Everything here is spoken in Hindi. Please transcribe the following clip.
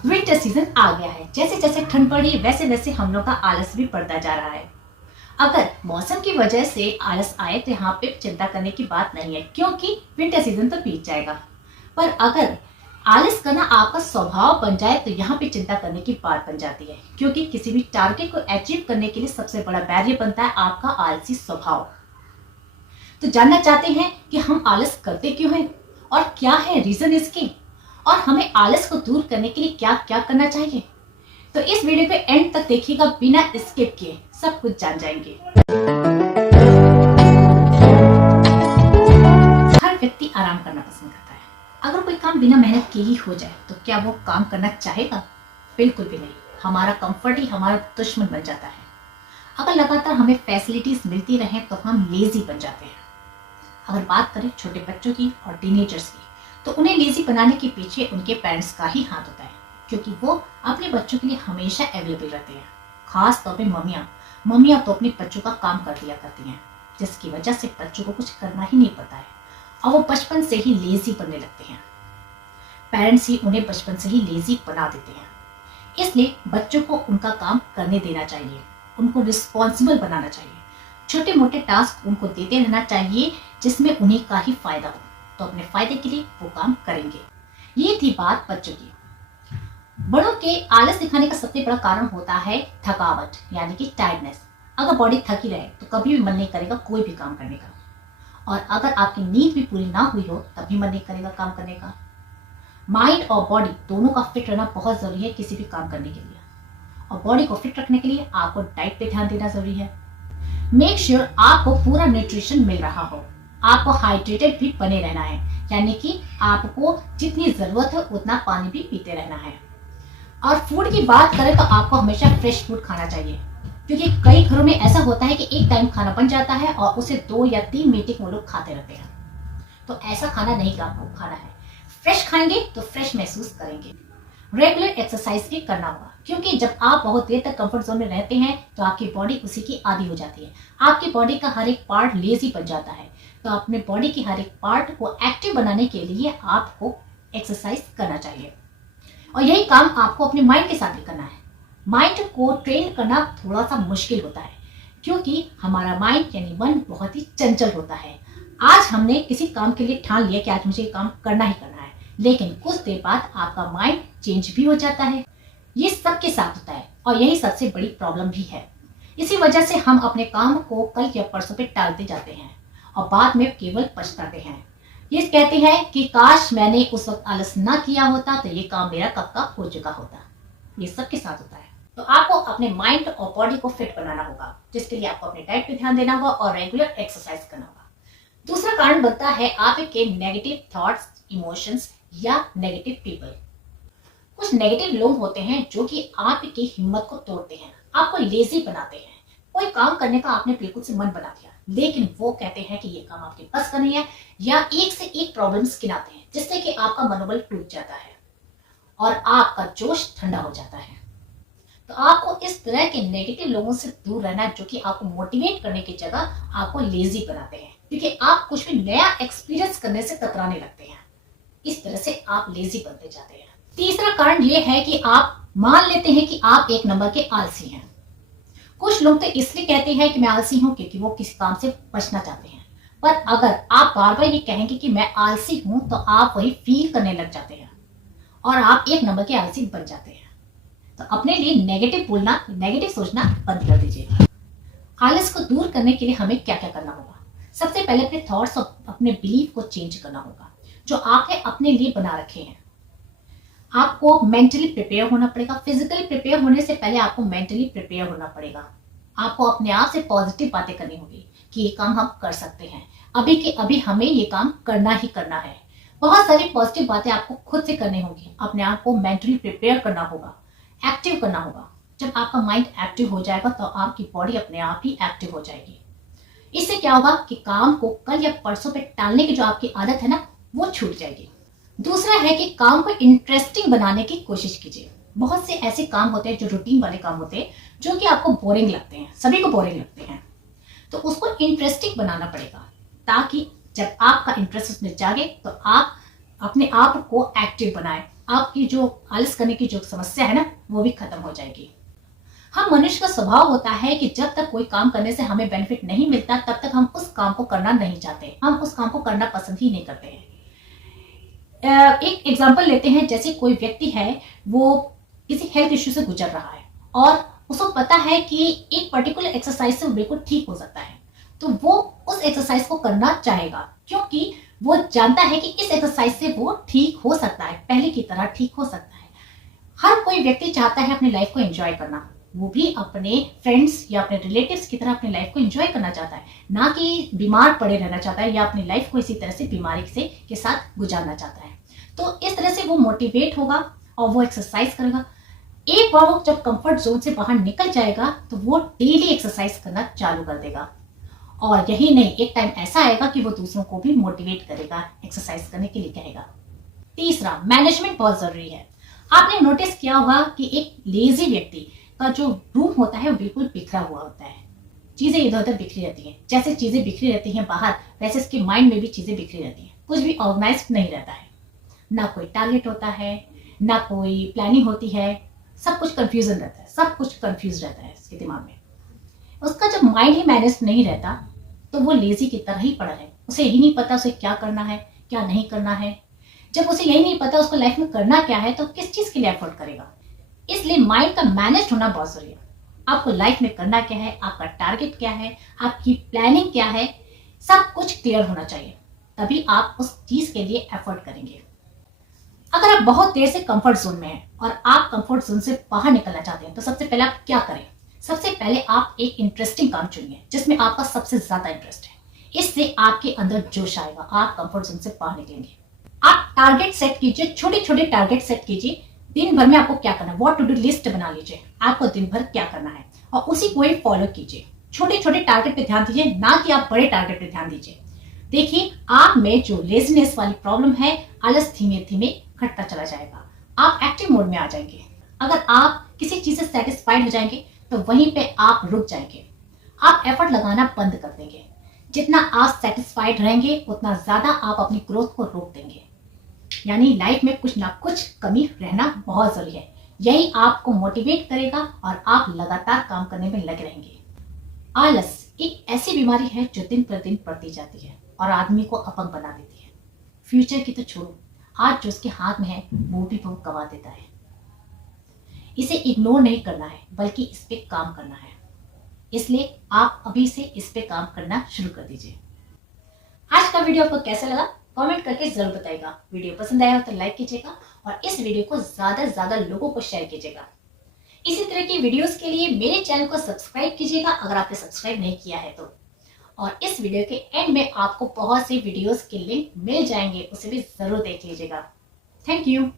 विंटर सीजन आ गया है। जैसे जैसे ठंड बढ़ी वैसे वैसे हम लोग का आलस भी बढ़ता जा रहा है। अगर मौसम की वजह से आलस आए तो यहाँ पे चिंता करने की बात नहीं है, क्योंकि विंटर सीजन तो बीत जाएगा। पर अगर आलस करना आपका स्वभाव बन जाए तो यहाँ पे चिंता करने की बात बन जाती है, क्योंकि किसी भी टारगेट को अचीव करने के लिए सबसे बड़ा बैरियर बनता है आपका आलसी स्वभाव। तो जानना चाहते हैं कि हम आलस करते क्यों हैं और क्या है रीजन इसके, और हमें आलस को दूर करने के लिए क्या क्या करना चाहिए। तो इस वीडियो पे एंड तक देखिएगा, बिना स्किप किए सब कुछ जान जाएंगे। हर व्यक्ति आराम करना पसंद करता है। अगर कोई काम बिना मेहनत के ही हो जाए तो क्या वो काम करना चाहेगा? बिल्कुल भी नहीं। हमारा कंफर्ट ही हमारा दुश्मन बन जाता है। अगर लगातार हमें फैसिलिटीज मिलती रहे तो हम लेजी बन जाते हैं। अगर बात करें छोटे बच्चों की और टीनेजर्स की, तो उन्हें लेजी बनाने के पीछे उनके पेरेंट्स का ही हाथ होता है, क्योंकि वो अपने बच्चों के लिए हमेशा अवेलेबल रहते हैं। खास तौर पे मम्मियाँ तो अपने बच्चों का काम कर दिया करती हैं, जिसकी वजह से बच्चों को कुछ करना ही नहीं पता है और वो बचपन से ही लेजी बनने लगते हैं। पेरेंट्स ही उन्हें बचपन से ही लेजी बना देते हैं। इसलिए बच्चों को उनका काम करने देना चाहिए, उनको रिस्पॉन्सिबल बनाना चाहिए। छोटे मोटे टास्क उनको देते रहना चाहिए जिसमें उन्हें का ही फायदा हो, तो अपने फायदे के लिए वो काम करेंगे। ये थी बात बच्चों की। बड़ों के आलस दिखाने का सबसे बड़ा कारण होता है थकावट, यानी कि टायर्डनेस। अगर बॉडी थकी रहे तो कभी भी मन नहीं करेगा कोई भी काम करने का, और अगर आपकी नींद भी पूरी ना हुई हो तब भी मन नहीं करेगा काम करने का। माइंड और बॉडी दोनों का फिट रहना बहुत जरूरी है किसी भी काम करने के लिए, और बॉडी को फिट रखने के लिए आपको डाइट पे ध्यान देना जरूरी है। मेक श्योर आपको पूरा न्यूट्रिशन मिल रहा हो। आपको हाइड्रेटेड भी बने रहना है, यानी कि आपको जितनी जरूरत है उतना पानी भी पीते रहना है। और फूड की बात करें तो आपको हमेशा फ्रेश फूड खाना चाहिए, क्योंकि कई घरों में ऐसा होता है कि एक टाइम खाना बन जाता है और उसे 2 या 3 मीटिंग वो लोग खाते रहते हैं। तो ऐसा खाना नहीं आपको खाना है। फ्रेश खाएंगे तो फ्रेश महसूस करेंगे। रेगुलर एक्सरसाइज भी करना होगा, क्योंकि जब आप बहुत देर तक कंफर्ट जोन में रहते हैं तो आपकी बॉडी उसी की आदी हो जाती है। आपकी बॉडी का हर एक पार्ट लेजी बन जाता है। तो अपने बॉडी की हर एक पार्ट को एक्टिव बनाने के लिए आपको एक्सरसाइज करना चाहिए, और यही काम आपको अपने माइंड के साथ भी करना है। माइंड को ट्रेन करना थोड़ा सा मुश्किल होता है, क्योंकि हमारा माइंड यानी मन बहुत ही चंचल होता है। आज हमने किसी काम के लिए ठान लिया कि आज मुझे ये काम करना ही करना है, लेकिन कुछ देर बाद आपका माइंड चेंज भी हो जाता है। ये सबके साथ होता है और यही सबसे बड़ी प्रॉब्लम भी है। इसी वजह से हम अपने काम को कल या परसों पे टालते जाते हैं और बाद में केवल पछताते हैं। ये कहते हैं कि काश मैंने उस वक्त आलस ना किया होता तो ये काम मेरा कब का हो चुका होता। ये सबके साथ होता है। तो आपको अपने माइंड और बॉडी को फिट बनाना होगा, जिसके लिए आपको अपने डाइट पे ध्यान देना होगा और रेगुलर एक्सरसाइज करना होगा। दूसरा कारण बनता है आपके नेगेटिव थॉट्स, इमोशंस या नेगेटिव पीपल। कुछ नेगेटिव लोग होते हैं जो कि आपकी हिम्मत को तोड़ते हैं, आपको लेजी बनाते हैं। कोई काम करने का आपने बिल्कुल से मन बना दिया, लेकिन वो कहते हैं कि ये काम आपके बस का नहीं है, या एक से एक प्रॉब्लम्स गिनाते हैं, जिससे कि आपका मनोबल टूट जाता है और आपका जोश ठंडा हो जाता है। तो आपको इस तरह के नेगेटिव लोगों से दूर रहना है, जो कि आपको मोटिवेट करने की जगह आपको लेजी बनाते हैं, क्योंकि आप कुछ भी नया एक्सपीरियंस करने से कतराने लगते हैं। इस तरह से आप लेजी बनते जाते हैं। तीसरा कारण ये है कि आप मान लेते हैं कि आप एक नंबर के आलसी हैं। कुछ लोग तो इसलिए कहते हैं कि मैं आलसी हूं क्योंकि वो किसी काम से बचना चाहते हैं, पर अगर आप बार बार ये कहेंगे कि मैं आलसी हूं तो आप वही फील करने लग जाते हैं और आप एक नंबर के आलसी बन जाते हैं। तो अपने लिए नेगेटिव बोलना, नेगेटिव सोचना बंद कर दीजिए। आलस को दूर करने के लिए हमें क्या क्या करना होगा? सबसे पहले अपने थॉट्स और अपने बिलीफ को चेंज करना होगा, जो आपने अपने लिए बना रखे हैं। आपको मेंटली प्रिपेयर होना पड़ेगा। फिजिकली प्रिपेयर होने से पहले आपको मेंटली प्रिपेयर होना पड़ेगा। आपको अपने आप से पॉजिटिव बातें करनी होगी कि ये काम हम कर सकते हैं, अभी के अभी हमें ये काम करना ही करना है। बहुत सारी पॉजिटिव बातें आपको खुद से करनी होगी। अपने आप को मेंटली प्रिपेयर करना होगा, एक्टिव करना होगा। जब आपका माइंड एक्टिव हो जाएगा तो आपकी बॉडी अपने आप ही एक्टिव हो जाएगी। इससे क्या होगा कि काम को कल या परसों पे टालने की जो आपकी आदत है ना, वो छूट जाएगी। दूसरा है कि काम को इंटरेस्टिंग बनाने की कोशिश कीजिए। बहुत से ऐसे काम होते हैं जो रूटीन वाले काम होते हैं, जो कि आपको बोरिंग लगते हैं, सभी को बोरिंग लगते हैं। तो उसको इंटरेस्टिंग बनाना पड़ेगा, ताकि जब आपका इंटरेस्ट उसमें जागे तो आप अपने आप को एक्टिव बनाएं, आपकी जो आलस करने की जो समस्या है ना, वो भी खत्म हो जाएगी। हम मनुष्य का स्वभाव होता है कि जब तक कोई काम करने से हमें बेनिफिट नहीं मिलता तब तक हम उस काम को करना नहीं चाहते, हम उस काम को करना पसंद ही नहीं करते हैं। एक एग्जांपल लेते हैं, जैसे कोई व्यक्ति है, वो किसी हेल्थ इश्यू से गुजर रहा है और उसको पता है कि एक पर्टिकुलर एक्सरसाइज से वो बिल्कुल ठीक हो सकता है, तो वो उस एक्सरसाइज को करना चाहेगा क्योंकि वो जानता है कि इस एक्सरसाइज से वो ठीक हो सकता है, पहले की तरह ठीक हो सकता है। हर कोई व्यक्ति चाहता है अपनी लाइफ को एंजॉय करना, वो भी अपने फ्रेंड्स या अपने रिलेटिव्स की तरह अपनी लाइफ को एंजॉय करना चाहता है, ना कि बीमार पड़े रहना चाहता है या अपनी लाइफ को इसी तरह से बीमारी से के साथ गुजारना चाहता है। तो इस तरह से वो मोटिवेट होगा और वो एक्सरसाइज करेगा। एक बार वो जब कंफर्ट जोन से बाहर निकल जाएगा तो वो डेली एक्सरसाइज करना चालू कर देगा। और यही नहीं, एक टाइम ऐसा आएगा कि वो दूसरों को भी मोटिवेट करेगा, एक्सरसाइज करने के लिए कहेगा। तीसरा, मैनेजमेंट बहुत जरूरी है। आपने नोटिस किया होगा कि एक लेजी व्यक्ति का जो रूम होता है वो बिल्कुल बिखरा हुआ होता है, चीजें इधर उधर बिखरी रहती हैं। जैसे चीजें बिखरी रहती हैं बाहर, वैसे इसके माइंड में भी चीजें बिखरी रहती हैं, कुछ भी ऑर्गेनाइज्ड नहीं रहता है, ना कोई टारगेट होता है, ना कोई प्लानिंग होती है, सब कुछ कंफ्यूजन रहता है, सब कुछ कंफ्यूज रहता है इसके दिमाग में। उसका जब माइंड ही मैनेज नहीं रहता तो वो लेजी की तरह ही पड़ा है, उसे यही नहीं पता उसे क्या करना है क्या नहीं करना है। जब उसे यही नहीं पता उसको लाइफ में करना क्या है तो किस चीज के लिए एफर्ट करेगा। इसलिए माइंड का मैनेज होना बहुत जरूरी है। आपको लाइफ में करना क्या है, आपका टारगेट क्या है, आपकी प्लानिंग क्या है, सब कुछ क्लियर होना चाहिए, तभी आप उस चीज के लिए एफर्ट करेंगे। अगर आप बहुत देर से कंफर्ट जोन में हैं और आप कंफर्ट जोन से बाहर निकलना चाहते हैं तो सबसे पहले आप क्या करें। सबसे पहले आप एक इंटरेस्टिंग काम चुनिए जिसमें आपका सबसे ज्यादा इंटरेस्ट है, इससे आपके अंदर जोश आएगा, आप कंफर्ट जोन से बाहर निकलेंगे। आप टारगेट सेट कीजिए, छोटे छोटे टारगेट सेट कीजिए। दिन भर में आपको क्या करना है, व्हाट टू डू लिस्ट बना लीजिए, आपको दिन भर क्या करना है और उसी को ही फॉलो कीजिए। छोटे छोटे टारगेट पे ध्यान दीजिए, ना कि आप बड़े टारगेट पे ध्यान दीजिए। देखिए आप में जो लेजीनेस वाली प्रॉब्लम है, आलस धीमे धीमे घटता चला जाएगा, आप एक्टिव मोड में आ जाएंगे। अगर आप किसी चीज से सेटिस्फाइड हो जाएंगे तो वहीं पे आप रुक जाएंगे, आप एफर्ट लगाना बंद कर देंगे। जितना आप सेटिस्फाइड रहेंगे उतना ज्यादा आप अपनी ग्रोथ को रोक देंगे। यानी लाइफ में कुछ ना कुछ कमी रहना बहुत जरूरी है, यही आपको मोटिवेट करेगा और आप लगातार काम करने में लगे रहेंगे। आलस एक ऐसी बीमारी है जो दिन पर दिन बढ़ती जाती है और आदमी को अपंग बना देती है। फ्यूचर की तो छोड़ो, आज जो उसके हाथ में है वो भी वो गवा देता है। इसे इग्नोर नहीं करना है बल्कि इस पे काम करना है, इसलिए आप अभी से इस पे काम करना शुरू कर दीजिए। आज का वीडियो आपको कैसा लगा कमेंट करके जरूर बताइएगा। वीडियो पसंद आया हो तो लाइक कीजिएगा और इस वीडियो को ज्यादा से ज्यादा लोगों को शेयर कीजिएगा। इसी तरह की वीडियोस के लिए मेरे चैनल को सब्सक्राइब कीजिएगा अगर आपने सब्सक्राइब नहीं किया है तो। और इस वीडियो के एंड में आपको बहुत सी वीडियोस के लिंक मिल जाएंगे, उसे भी जरूर देख लीजिएगा। Thank you.